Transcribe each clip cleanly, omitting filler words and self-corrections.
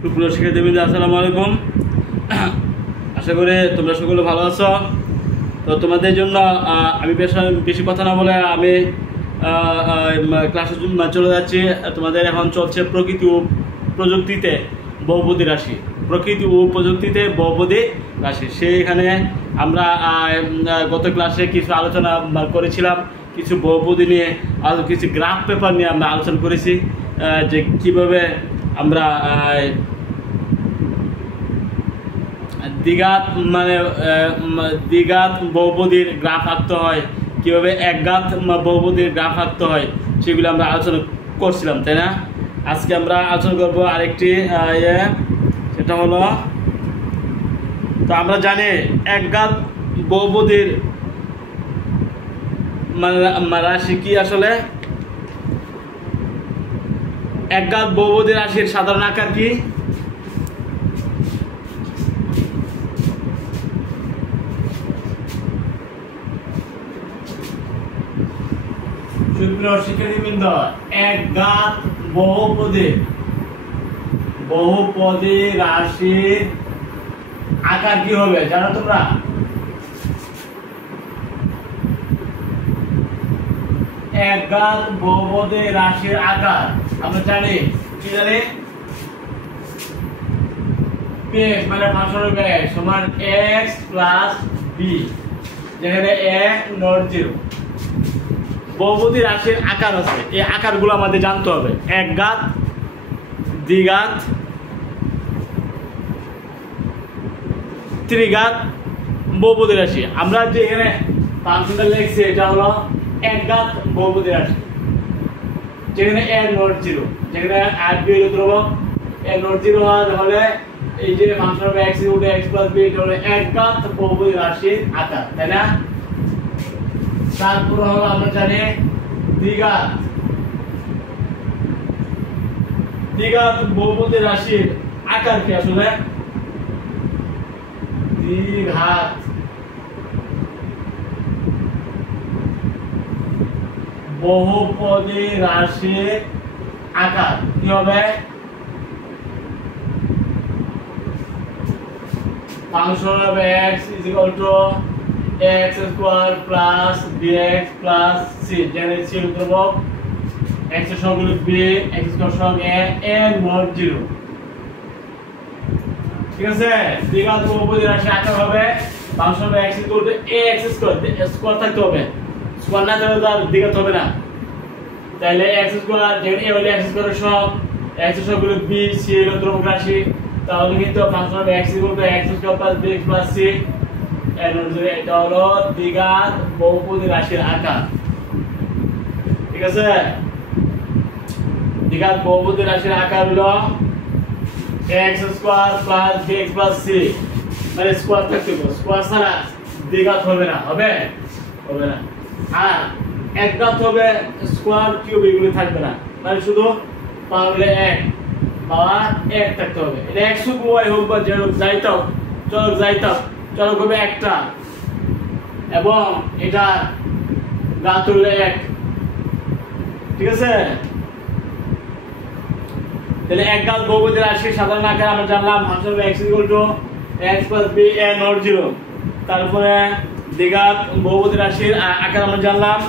সুপ্রিয় শিক্ষার্থীবৃন্দ, আসসালামু আলাইকুম। আশা করি তোমরা সকলে ভালো আছো। তো তোমাদের জন্য আমি বেশি কথা না বলে আমি ক্লাসে চলে যাচ্ছি। তোমাদের এখন চলছে প্রকৃতি ও প্রযুক্তিতে বহুপদী রাশি। প্রকৃতি ও প্রযুক্তিতে বহুপদী রাশি, সেইখানে আমরা গত ক্লাসে কিছু আলোচনা করেছিলাম, কিছু বহুপদী নিয়ে আর কিছু গ্রাফ পেপার নিয়ে আমরা আলোচনা করেছি, যে কিভাবে আমরা দ্বিঘাত বহুপদীর গ্রাফ আঁকতে হয়, কীভাবে একঘাত বহুপদীর গ্রাফ আঁকতে হয়, সেগুলো আমরা আলোচনা করছিলাম, তাই না? আজকে আমরা আলোচনা করব আরেকটি সেটা হলো, তো আমরা জানি একঘাত বহুপদীর রাশি কি আসলে। একঘাত বহুপদী রাশির সাধারণ আকার কি? সুপ্রিয় শিক্ষার্থীবৃন্দ, একঘাত বহুপদী রাশির আকার কি হবে জানো তোমরা? একঘাত বহুপদী রাশির আকার আমরা জানি, কি জানি? px মানে ফাংশন অফ x সমান x প্লাস b, যেখানে a নট 0। বহুপদী রাশির আকার আছে, এই আকারগুলো আমাদের জানতে হবে। একঘাত, দ্বিঘাত, ত্রিঘাত বহুপদী রাশি। আমরা যে এখানে ফাংশনটা লিখছি এটা হলো একঘাত বহুপদী রাশি, যেখানে a নট 0, যেখানে আর b হলো ধ্রুবক। a নট 0 হলে এই যে function of x = x + b, এটা হলো একঘাত বহুপদী রাশির আকার, তাই না? তারপর হলো আমরা জানি দ্বিঘাত বহুপদী রাশির আকার কি আসলে? দ্বিঘাত বহুপদী রাশির আকার কি হবে? Function of x = x² plus bx plus c, যেখানে c ধ্রুবক, x এর সহগ হলো b, x² সহগ a নট 0। ঠিক আছে? দ্বিঘাত বহুপদী রাশি আকার হবে function of x = ax², square থাকতে হবে, স্কয়ার না থাকলে তার দ্বিঘাত হবে না। তাহলে x², যেখানে a হলো x² এর সহগ, x এর সহগ হলো b, c হলো ধ্রুবক রাশি, তাহলে কিন্তু function of x = x² plus bx plus c, এটা হলো দ্বিঘাত বহুপদী রাশির আকার। ঠিক আছে? দ্বিঘাত বহুপদী রাশির আকার হলো x² plus bx plus c, মানে স্কয়ার থাকতে হবে, স্কয়ার ছাড়া দ্বিঘাত হবে না, হবে না। আর একঘাত হবে স্কয়ার কিউব এগুলো থাকবে না, মানে শুধু পাওয়ার 1 থাকতে হবে। এটা x হোক y হোক বা z হোক, চলক হবে একটা, এবং এটা ঘাত হলো 1। ঠিক আছে? তাহলে একঘাত বহুপদী রাশির সাধারণ আকার আমরা জানলাম, function of x = x + b a not 0। তারপরে দ্বিঘাত বহুপদী রাশির আকার আমরা জানলাম,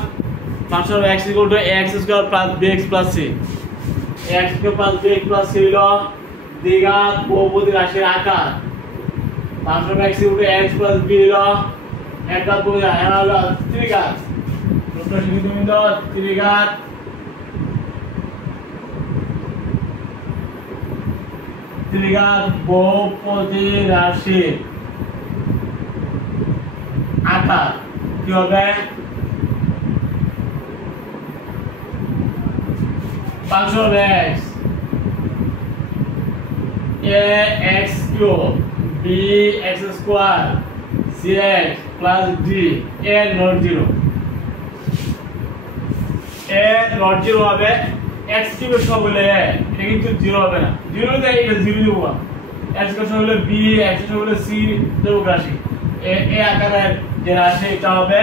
function of x = x² plus bx plus c, x² plus bx plus c হলো দ্বিঘাত বহুপদী রাশির আকার। Function of x = x plus b হলো একঘাত বহুপদী, এরা হলো ত্রিঘাত। ত্রিঘাত বহুপদী রাশির আকার কি হবে? Function of x ax³ bx² cx plus d a not 0। a not 0 হবে x³ এর সহগ হলো a, এটা কিন্তু 0 হবে না, 0 হলে এটা 0 দিব। x এর সহগ হলো b, x এর সহগ হলো c ধ্রুবক রাশি, a আকারের যে রাশি এটা হবে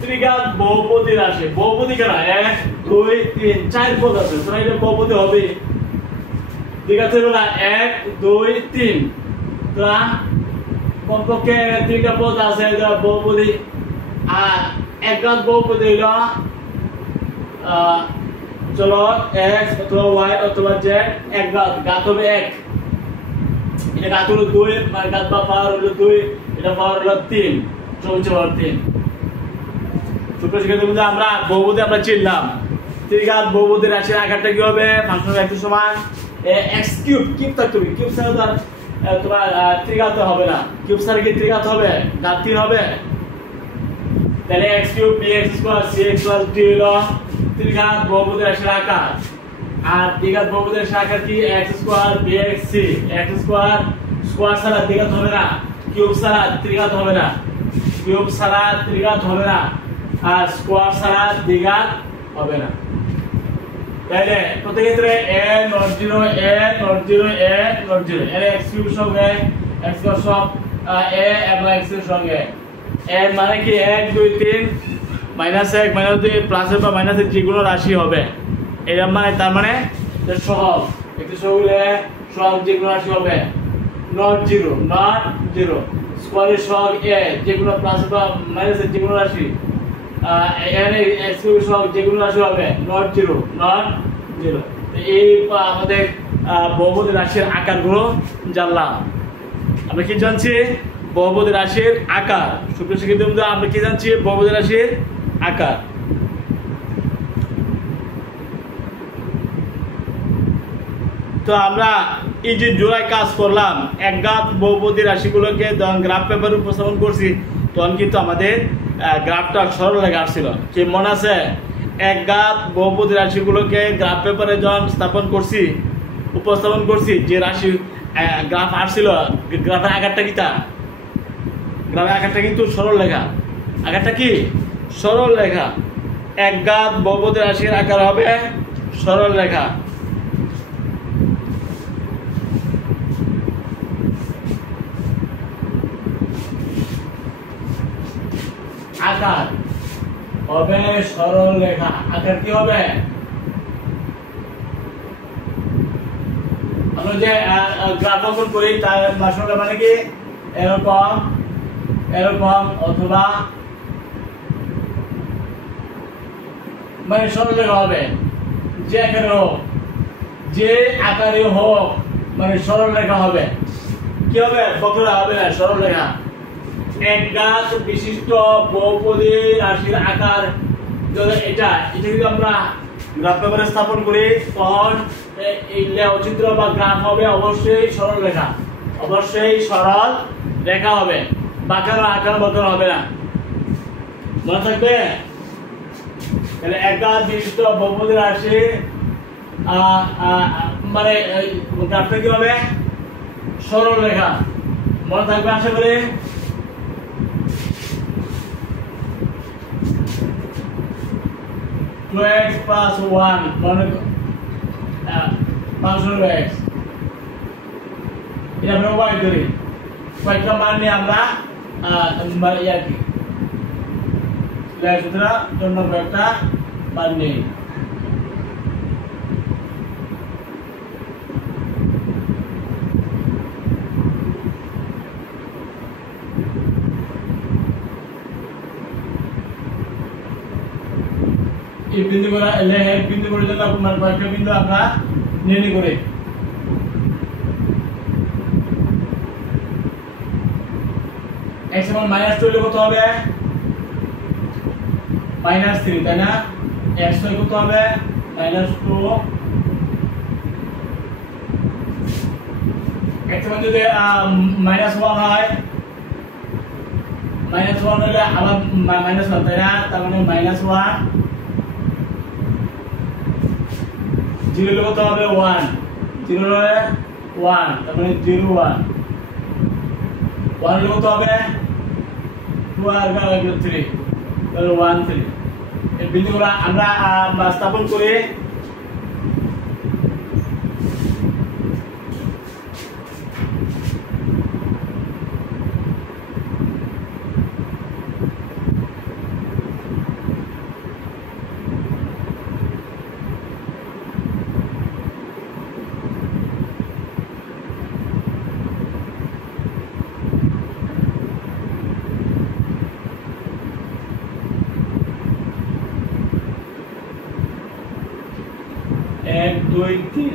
ত্রিঘাত বহুপদী রাশি। বহুপদী কেন? 1 2 3 4 পদ আছে, তাহলে এটা বহুপদী হবে। দ্বিঘাত হইল না 1 2 3 তো কমপক্ষে 3টা পদ আছে বহুপদী আর একঘাত বহুপদী হইল চলো x অথবা y অথবা z একঘাত ঘাত হবে 1 এটা ঘাত হলো 2 মানে ঘাত বা পাওয়ার হলো 2 এটা পাওয়ার হলো 3 24 পাওয়ার 3 সুপ্রিয় শিক্ষার্থী আমরা বহুপদী আমরা চিনলাম ত্রিঘাত বহুপদী রাশির আকারটা কি হবে ফাংশন x সমান x কিউব কিউব থাকতে হবে কিউব ছাড়া তো তোমার ত্রিঘাত হবে না কিউব ছাড়া কি ত্রিঘাত হবে ঘাত 3 হবে তাহলে x cube bx square cx plus d হলো ত্রিঘাত বহুপদী রাশির আকার আর দ্বিঘাত বহুপদী রাশির আকার কি x square bx c x square square ছাড়া দ্বিঘাত হবে না কিউব ছাড়া ত্রিঘাত হবে না কিউব ছাড়া ত্রিঘাত হবে না আর স্কয়ার ছাড়া দ্বিঘাত হবে না তাহলে প্রত্যেক ক্ষেত্রে a not 0 a not 0 a not 0 এর x কিউব সঙ্গে x স্কয়ার সব a এবং x এর সঙ্গে a মানে কি 1 2 3 -1 -2 প্লাস বা মাইনাসের যেগুলো রাশি হবে এর মানে তার মানে সহগ একটি সহগের সহগ যেগুলো রাশি হবে নট 0 স্কয়ারের সহগ a যেগুলো প্লাস বা মাইনাসের যেগুলো রাশি এখানে x কিউব সহগ যেগুলো রাশি হবে নট 0 এই আমাদের বহুপদী রাশির আকারগুলো জানলাম আমরা কি জানছি বহুপদী রাশির আকার সুপ্রিয় শিক্ষার্থী আমরা কি জানছি বহুপদী রাশির আকার তো আমরা এই যে জোড়ায় কাজ করলাম একঘাত বহুপদী রাশিগুলোকে যখন গ্রাফ পেপারে উপস্থাপন করছি তখন কিন্তু আমাদের গ্রাফটা সরল রেখা আসছিল কি মনে আছে একঘাত বহুপদী রাশিগুলোকে গ্রাফ পেপারে যখন উপস্থাপন করছি যে রাশি গ্রাফ আসছিল গ্রাফের আকারটা কি তা গ্রাফের আকারটা কিন্তু সরল রেখা আকারটা কি সরল রেখা একঘাত বহুপদী রাশির আকার হবে সরল রেখা আকার হবে সরল রেখা আকার কি হবে আমরা যে গ্রাফ অঙ্কন করি তার ভাষণটা মানে কি এরকম এরকম অথবা মানে সরল রেখা হবে যে আকারে হোক যে আকারে হোক মানে সরল রেখা হবে কি হবে বক্ররেখা হবে না সরল রেখা একঘাত বিশিষ্ট বহুপদী রাশির আকার এটা যদি আমরা গ্রাফ পেপারে স্থাপন করি তখন এই লেখচিত্র বা গ্রাফ হবে অবশ্যই সরল রেখা হবে বাঁকার আকার বক্র হবে না মনে থাকবে তাহলে একঘাত বিশিষ্ট বহুপদী রাশি মানে গ্রাফটা কি হবে সরল রেখা মনে থাকবে আশা করি x plus 1 মানে ফাংশন x এটা আমরা y ধরি কয়টা মান নিয়ে আমরা কি লেখচিত্র জন্য কয়েকটা মান নেই এই বিন্দুগুলো বিন্দুগুলোর জন্য আপনার কয়েকটা বিন্দু আমরা নির্ণয় করি x সমান -2 হলে কত হবে -3 তাই না x হলে কত হবে -2 x সমান যদি -1 হয় -1 হলে আবার -1 তাই না তার মানে -1 0 হলে কত হবে 1 0 হলে 1 তার মানে 0 1 1 হলে কত হবে 2 আর 3 তাহলে 1 3 এই বিন্দুগুলো আমরা স্থাপন করে 1 2 3।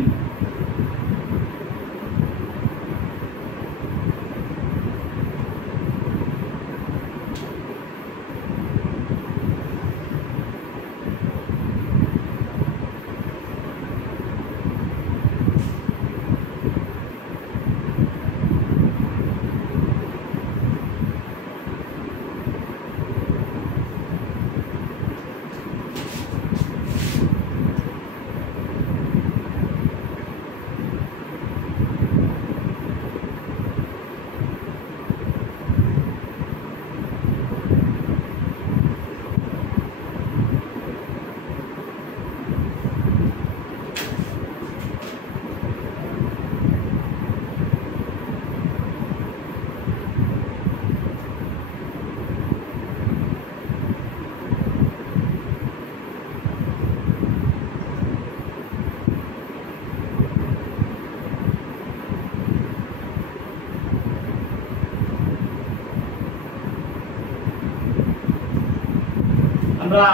আমরা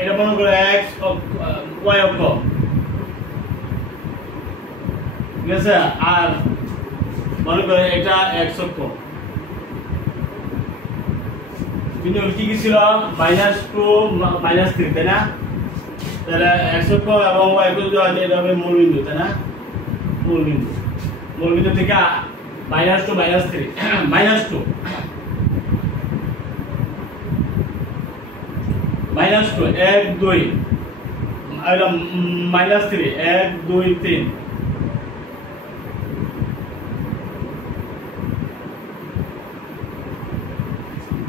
এটা মনে করে x y অক্ষ, ঠিক আছে, আর মনে করে এটা x অক্ষ। বিন্দু কি কি ছিল? -2 -3, তাই না? তাহলে x অক্ষ এবং y অক্ষ যদি হয় এটা হবে মূল বিন্দু, তাই না? মূল বিন্দু থেকে -2 -3 -2 -2 1 2 আর -3 1 2 3।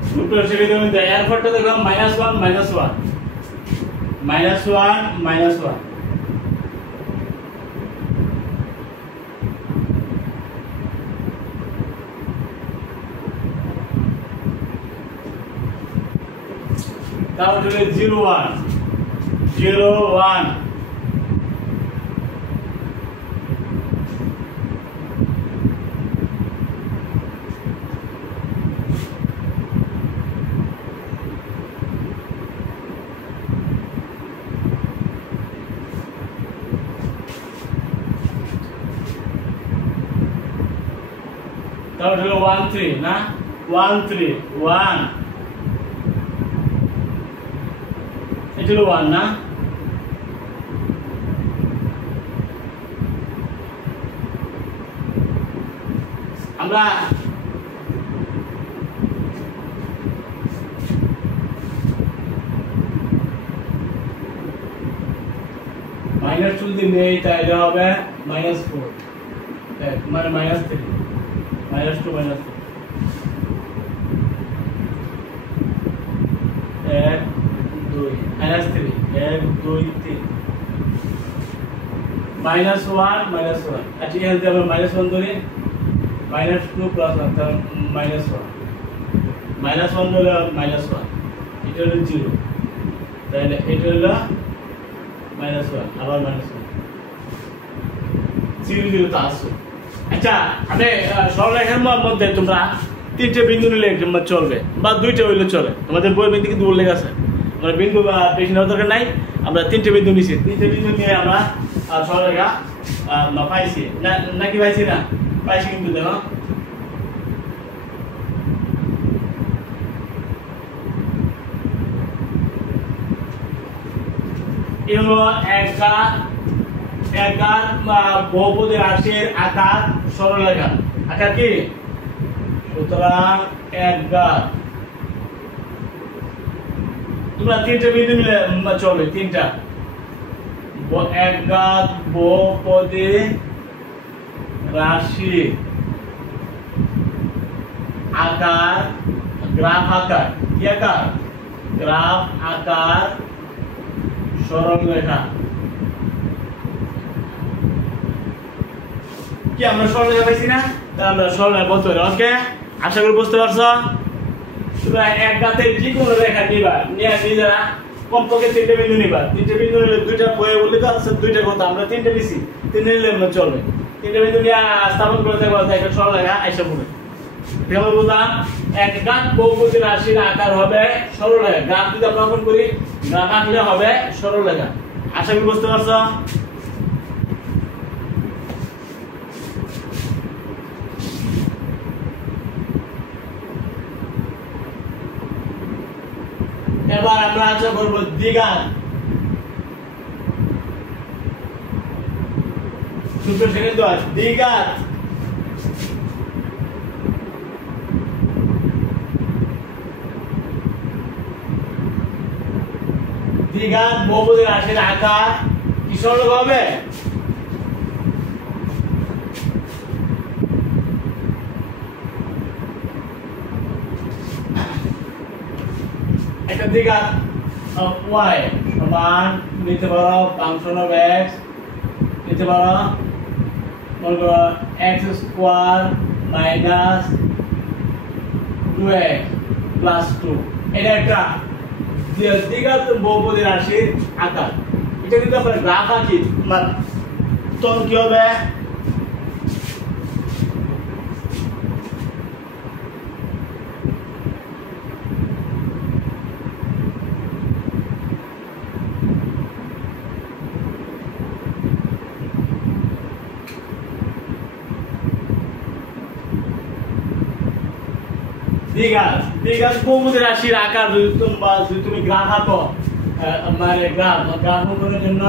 সূত্র হিসেবে তুমি এরপরটা দেখলাম -1 -1 -1 তারপর 0 1 0 1 তারপর 1 3 না 1 3 1 এটা হলো 1 না। আমরা -2 দিয়ে নেই, তাই এটা হবে -4, মানে -3 -2 -3 1 2 -3 1 2 3 -1 -1। আচ্ছা এখানে যদি আমরা -1 ধরি, -2 + 1 তাহলে -1 -1 হলো -1, এটা হলো 0, তাহলে এটা হলো -1 আবার -1 0 0 তো আসছে। আচ্ছা আপনি সরলরেখার মধ্যে তোমরা 3টে বিন্দু নিলে চলবে বা 2টা হইলে চলে, তোমাদের বইয়ের মধ্যে কিন্তু উল্লেখ আছে। আমরা বিন্দু বা বেশি নেওয়ার দরকার নাই, আমরা 3টে বিন্দু নিছি, 3টে বিন্দু নিয়ে আমরা সরলরেখা পাইছি নাকি পাইছি না? পাইছি কিন্তু দেখো এই হলো একার বহুপদী রাশির আকার সরলরেখা আকার কি? সুতরাং একার তোমরা 3টে বিন্দু নিলে চলবে, 3টা একার বহুপদী রাশি আকার গ্রাফ আকার কি আকার? গ্রাফ আকার সরলরেখা। কি আমরা সরলরেখা পাইছি না? তাহলে আমরা সরলরেখা বলতে পারি। ওকে, আশা করি বুঝতে পারছো। তোমরা এক গাতে যে কোনো রেখা নিবা, নিয়ে নিজেরা কমপক্ষে 3টে বিন্দু নিবা। 3টে বিন্দু নিলে 2টা বইয়ে বললে তো আছে 2টা কথা, আমরা 3টে নিছি, 3টে নিলে আমরা চলবে। 3টে বিন্দু নিয়ে স্থাপন করতে একটা সরলরেখা আইসা পড়ে। ঠিক আছে, বললাম এক গাত বহুপদী রাশির আকার হবে সরলরেখা। গ্রাফ যদি আমরা অঙ্কন করি, গ্রাফ আঁকলে হবে সরলরেখা। আশা করি বুঝতে পারছো। আমরা আলোচনা করবো দ্বিঘাত। সূত্র সেকেন্ড দেওয়া আছে দ্বিঘাত। দ্বিঘাত বহুপদী রাশির আকার কি সরল হবে? একটা দ্বিঘাত y সমান নিতে পারো ফাংশন অফ x, নিতে পারো মনে করো x square minus 2x plus 2। এটা একটা দ্বিঘাত বহুপদী রাশির আকার। এটা কিন্তু আমরা গ্রাফ আঁকি, তখন কি হবে? দ্বিঘাত বহুপদী রাশির আকার যদি তুমি গ্রাফ আঁকো, মানে গ্রাফ অঙ্কনের জন্য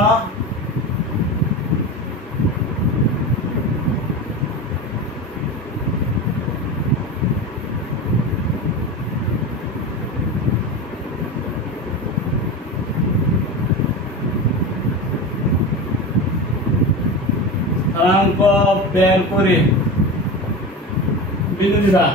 স্থানাঙ্ক বের করে বিন্দু নিবা।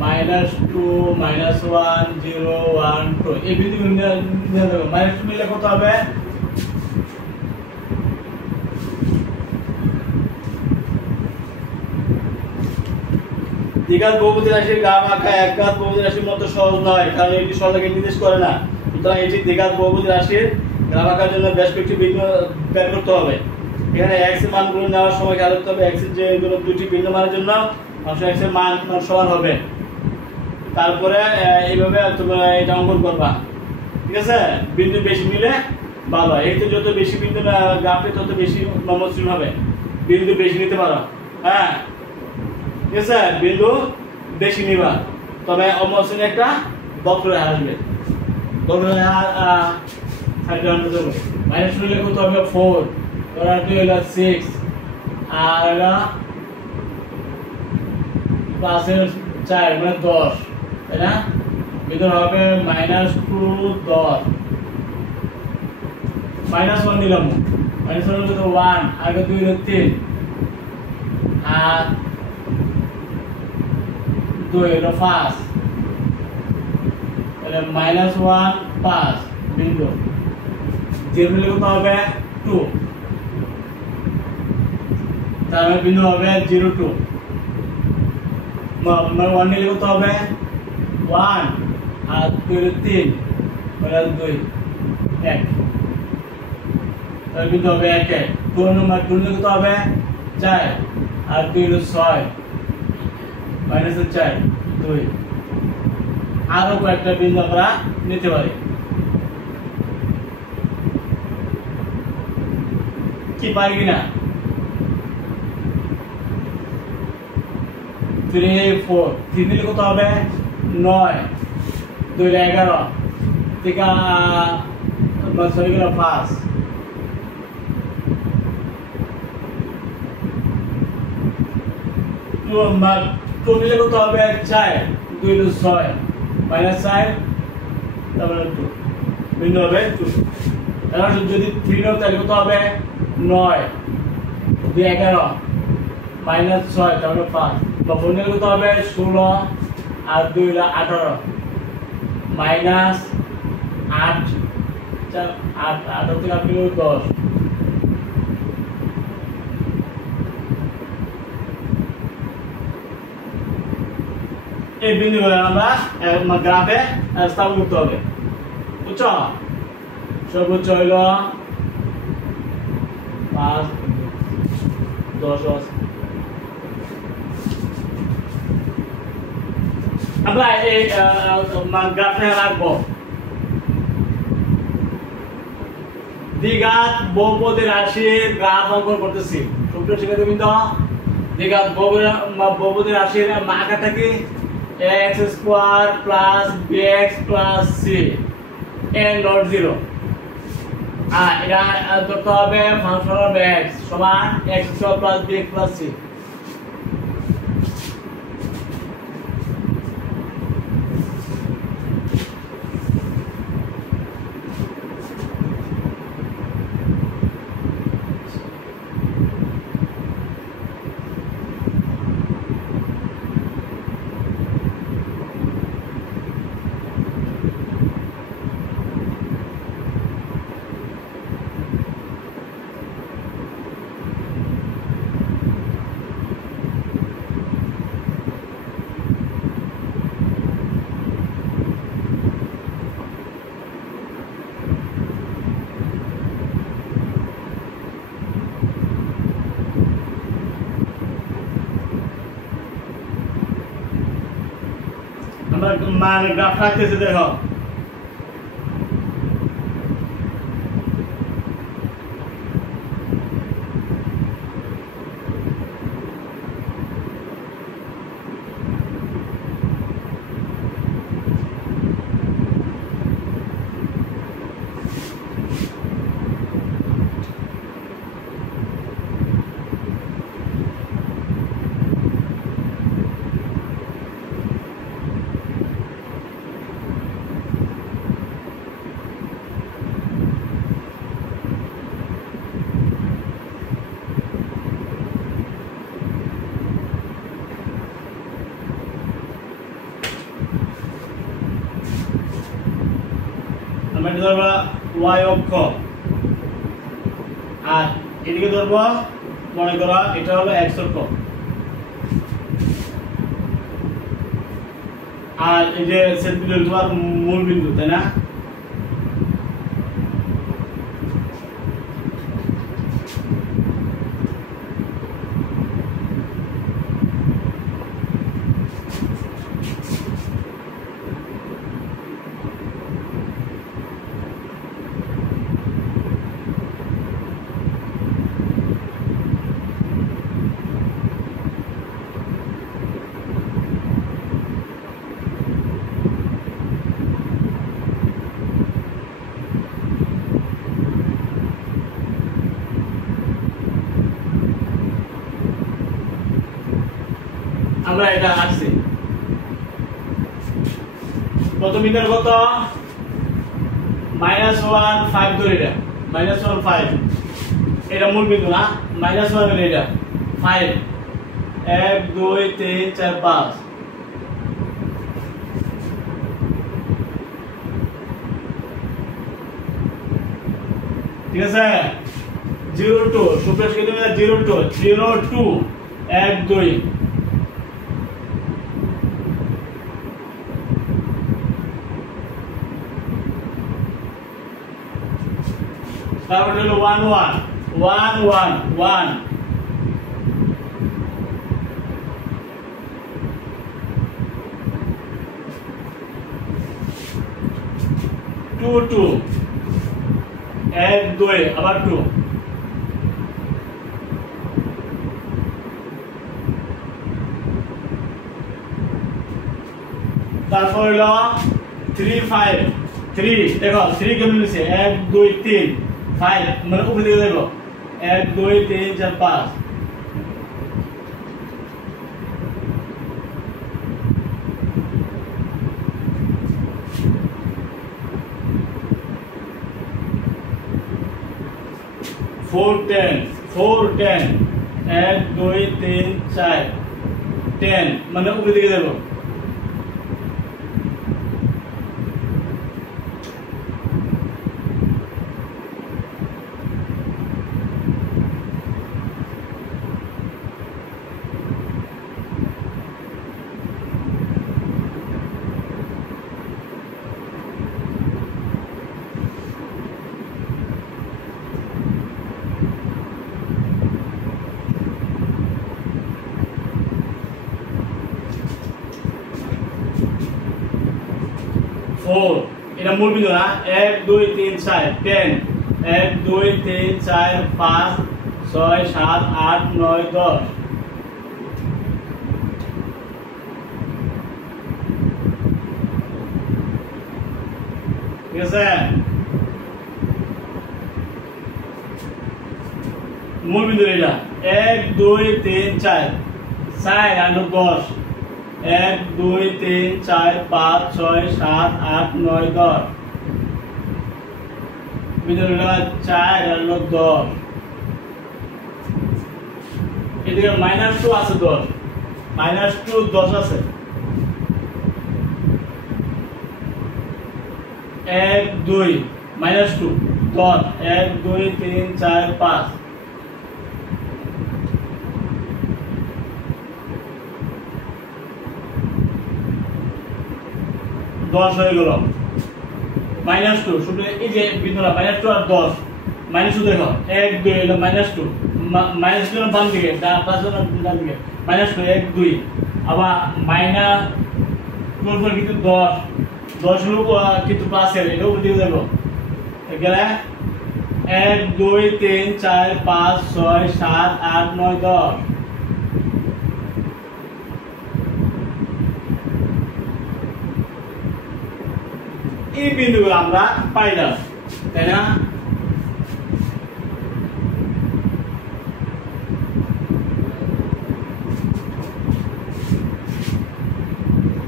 -2 -1 0 1 2 এই বিন্দুগুলো নিয়ে দেবো। -2 নিলে কত হবে? দ্বিঘাত বহুপদী রাশির গ্রাফ আঁকা একঘাত বহুপদী রাশির মতো সহজ নয়, কারণ এটি সরলরেখা নির্দেশ করে না। সুতরাং এটি দ্বিঘাত বহুপদী রাশির গ্রাফ আঁকার জন্য বেশ কয়েকটি বিন্দু বের করতে হবে। এখানে x এর মানগুলো নেওয়ার সময় খেয়াল রাখতে হবে x এর যে এগুলো দুটি ভিন্ন মানের জন্য ফাংশন x এর মান সমান হবে। তারপরে এইভাবে তোমরা এটা অঙ্কন করবা, ঠিক আছে? বিন্দু বেশি নিলে ভালো, এতে যত বেশি বিন্দু গ্রাফে তত বেশি মসৃণ হবে। বিন্দু বেশি নিতে পারো, হ্যাঁ ঠিক আছে? বিন্দু বেশি নিবা, তবে অমসৃণ একটা বক্ররেখা আসবে। বক্ররেখা মাইনাস নিলে কত হবে? 4 আর 2 হলো 6 আর প্লাসের 4 মানে 10, তাই না? ভিতর হবে -2 10 -1 দিলাম, -1 হলো তো 1 আর 2 হলো 3 আর 2 হলো 5, তাহলে -1 5 বিন্দু। 0 নিলে কত হবে? 2, তাহলে বিন্দু হবে 0 2। 1 নিলে কত হবে? 1 আর 2 হলো 3 মানে 2 1, তাহলে বিন্দু হবে 1 1। 2 নম্বর 2 নিলে কত হবে? 4 আর 2 হলো 6 -4 2। আরো কয়েকটা বিন্দু আমরা নিতে পারি, কি পারি কিনা? 3 4 3 নিলে কত হবে? 9 2 11 থেকে 5 2 নিলে কত হবে? 4 2 হলো 6 -4 তারপরে 2 বিন্দু হবে 2। এখন যদি 3 নাও তাহলে কত হবে? 9 2 11 -6 তারপরে 5 বা 4 নিলে কত হবে? 16 আর 2 হলো 18 -8 8 থেকে আপনি 10। এই বিন্দুগুলো আমরা গ্রাফে স্থাপন করতে হবে, বুঝছো? সর্বোচ্চ হইল 5 10 আমরা এই গ্রাফে রাখবো দ্বিঘাত বহুপদী রাশির গ্রাফ অঙ্কন করতেছি। সুপ্রিয় শিক্ষার্থীবৃন্দ, দ্বিঘাত বহুপদী রাশির আকারটা কি x square plus bx plus c n not 0। আর এটা ধরতে হবে ফাংশন অফ x সমান x square plus bx plus c। আমরা মানে গ্রাফ রাখতেছি, দেখো আমরা এটা ধরবো y অক্ষ, আর এদিকে ধরবো মনে করো এটা হলো x অক্ষ, আর এই যে ছেদ বিন্দু তোমার মূল বিন্দু, তাই না? আমরা এটা আসছি প্রথম মিটার কত -1 5 ধরে, এটা -1 5 এটা মূল বিন্দু না, -1 হলে এটা 5 1 2 3 4 5 ঠিক আছে। 0 2 সুপ্রেস কে তুমি 0 2 0 2 1 2 তারপরে হলো 1 1 1 1 1 2 2 1 2 আবার 2 তারপর হলো 3 5 3 দেখো 3 কেমন লিখছে 1 2 3 5 মানে উপরে দিকে দেখো 1 2 3 4 5 4 10 4 10 1 2 3 4 10 মানে উপরে দিকে দেখো 4 এটা মূল বিন্দু না 1 2 3 4 10 1 2 3 4 5 6 7 8 9 10 ঠিক আছে মূল বিন্দু এটা 1 2 3 4 4 আর 10 1 2 3 4 5 6 7 8 9 10 বিন্দু এটা 4 আর 10 এদিকে -2 আছে 10 -2 10 আছে 1 2 -2 10 1 2 3 4 5 10 হয়ে গেল -2 শুধু এই যে বিন্দুটা -2 আর 10 -2 দেখো 1 2 হলো -2 -2 এর বাম দিকে প্লাস এর ডান দিকে -2 1 2 আবার -2 কিন্তু 10 হলো কিন্তু প্লাস এর এটা উল্টে দেব এখানে 1 2 3 4 5 6 7 8 9 10 এই বিন্দুগুলো আমরা পাইলাম তাই না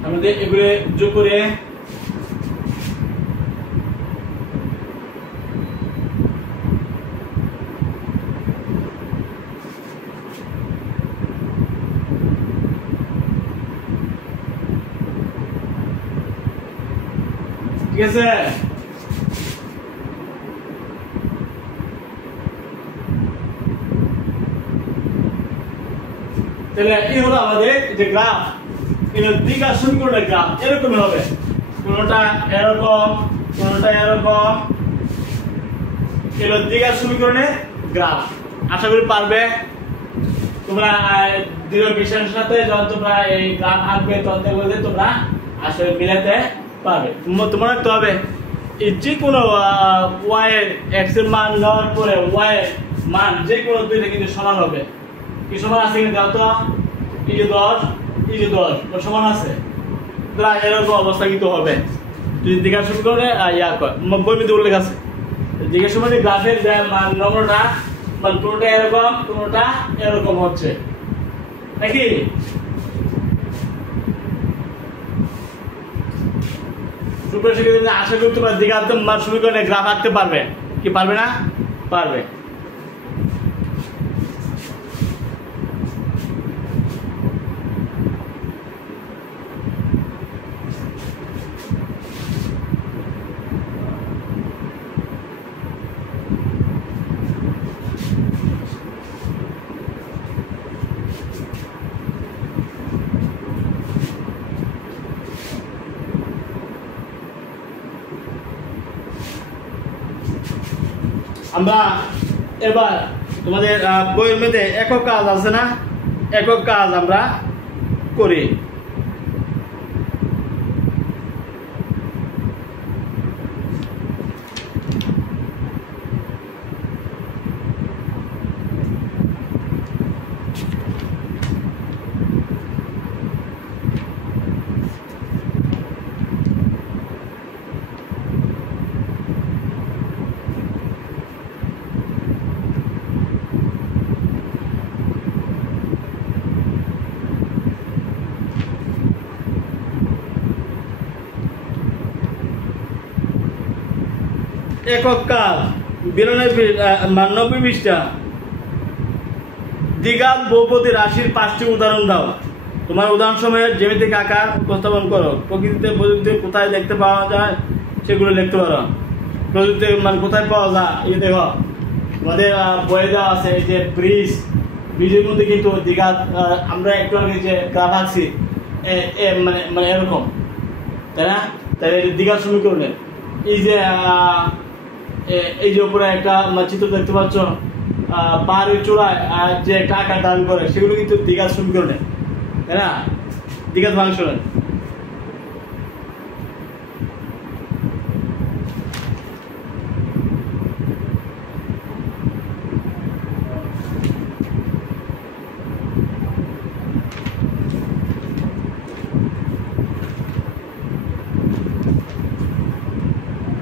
আমাদের এগুলো যোগ করে ঠিক আছে তাহলে এই হলো আমাদের যে গ্রাফ এর দ্বিঘাত সমীকরণের গ্রাফ এরকম হবে কোনটা এরকম কোনটা এরকম এর দ্বিঘাত সমীকরণের গ্রাফ আশা করি পারবে তোমরা দৃঢ় বিশ্বাসের সাথে যখন তোমরা এই গ্রাফ আঁকবে তখন দেখবে তোমরা আসলে মিলাতে পারবে তোমার তো হবে এই যে কোনো y এর x এর মান নেওয়ার পরে y এর মান যে কোনো দুইটা কিন্তু সমান হবে কি সমান আছে কিনা দাও তো এই যে 10 ওর সমান আছে তোরা এরকম অবস্থা কিন্তু হবে যদি দেখা শুরু করে ইয়া কর বইতে উল্লেখ আছে জিজ্ঞেস মানে গ্রাফের যে মান নম্বরটা মান কোনটা এরকম হচ্ছে নাকি আশা করি তোমরা দ্বিঘাত মান সমীকরণে গ্রাফ আঁকতে পারবে কি পারবে না পারবে আমরা এবার তোমাদের বইয়ের মধ্যে একক কাজ আছে না একক কাজ আমরা করি একক কাজ 92 পৃষ্ঠা দ্বিঘাত বহুপদী রাশির 5টি উদাহরণ দাও তোমার উদাহরণ সময়ের জ্যামিতিক আকার উপস্থাপন করো প্রকৃতিতে প্রযুক্তি কোথায় দেখতে পাওয়া যায় সেগুলো লিখতে পারো প্রযুক্তির মান কোথায় পাওয়া যায় এই দেখো আমাদের বইয়ে দেওয়া আছে এই যে ব্রিজের মধ্যে কিন্তু দ্বিঘাত আমরা একটু আগে যে গ্রাফ আঁকছি মানে এরকম তাই না তাই দ্বিঘাত সমীকরণের এই যে উপরে একটা চিত্র দেখতে পাচ্ছ পাহাড়ের চূড়ায় যে একটা আকার দান করে সেগুলো কিন্তু দ্বিঘাত সমীকরণে তাই না দ্বিঘাত ফাংশনের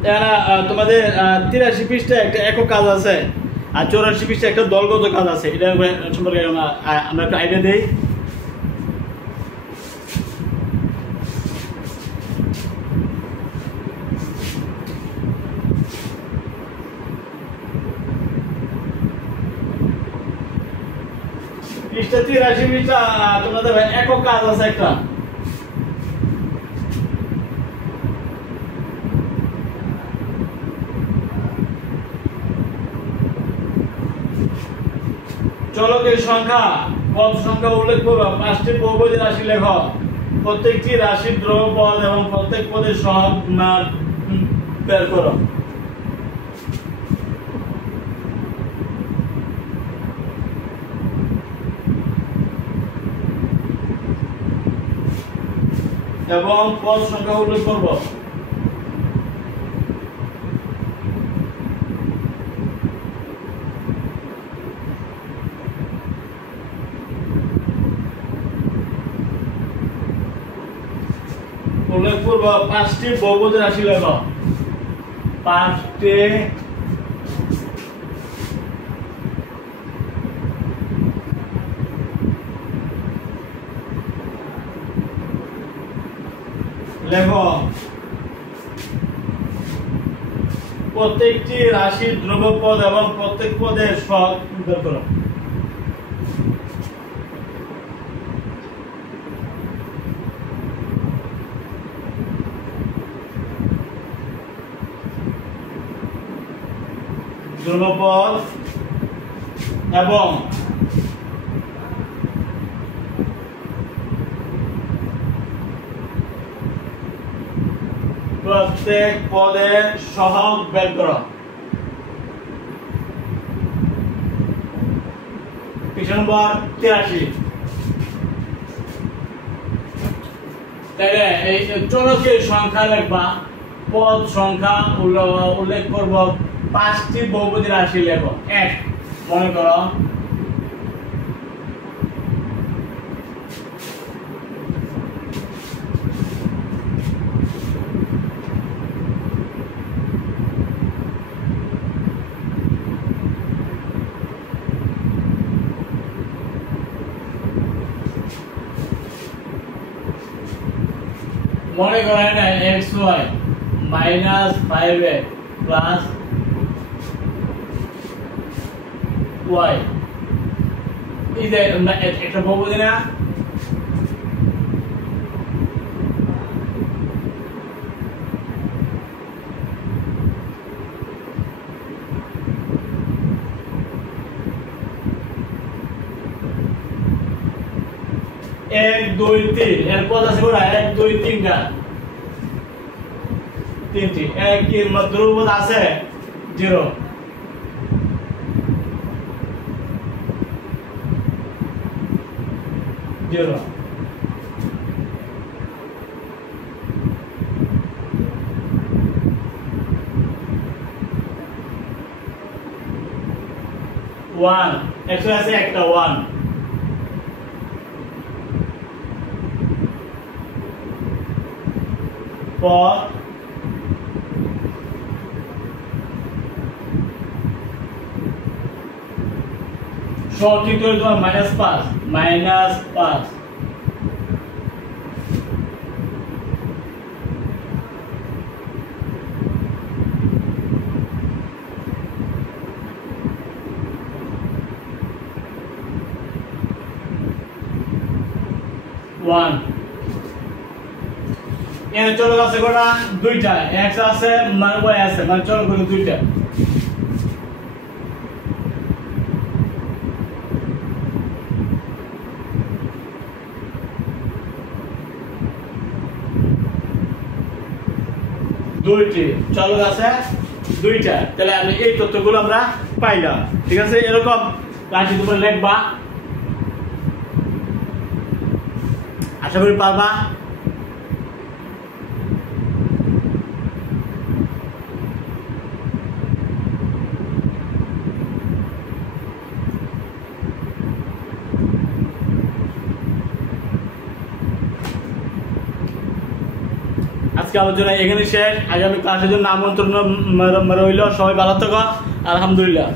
এখানে তোমাদের 83 পৃষ্ঠা একটা একক কাজ আছে আর 84 পৃষ্ঠা একটা দলগত কাজ আছে, এটা সম্পর্কে আমরা একটা আইডিয়া দেই। পৃষ্ঠা 83 পৃষ্ঠা তোমাদের একক কাজ আছে একটা। চলকের সংখ্যা পদ সংখ্যা উল্লেখ করো, 5টি বহুপদী রাশি লেখো, প্রত্যেকটি রাশির ধ্রুবপদ এবং প্রত্যেক পদের সহগ মান বের করো। এবং পদ সংখ্যা উল্লেখ করবো। উল্লেখ করব 5টি বহুপদী রাশি লেখো, 5টি লেখো, প্রত্যেকটি রাশির ধ্রুবপদ এবং প্রত্যেক পদের সহগ বের করো। ধ্রুবপদ এবং প্রত্যেক পদের সহগ বের করো। পৃষ্ঠা নম্বর 83। তাহলে এই চলকের সংখ্যা লিখবা, পদ সংখ্যা উল্লেখ করব, 5টি বহুপদী রাশি লেখো। 1 মনে করো মনে করেন xy -5x প্লাস y, এই যে একটা বহুপদী না, এক দুই তিন এর পদ আছে কয়টা? 1 2 3টা, তিনটি। এক এর মধ্যে ধ্রুবপদ আছে 0, 0। ওয়ান একশো আছে একটা 1, পদ সঠিক করে তোমার -5 1। এর চলক আছে কয়টা? 2টা। x আছে মানে y আছে, মানে চলক হলো 2টা। দুইটি চলক আছে 2টা। তাহলে আমি এই তথ্যগুলো আমরা পাইলাম, ঠিক আছে। এরকম রাশি তোমরা লিখবা, আশা করি পারবা। আজকে আলোচনা এখানে শেষ। আগামী ক্লাসের জন্য আমন্ত্রণ রইল। সবাই ভালো থাকো। আলহামদুলিল্লাহ।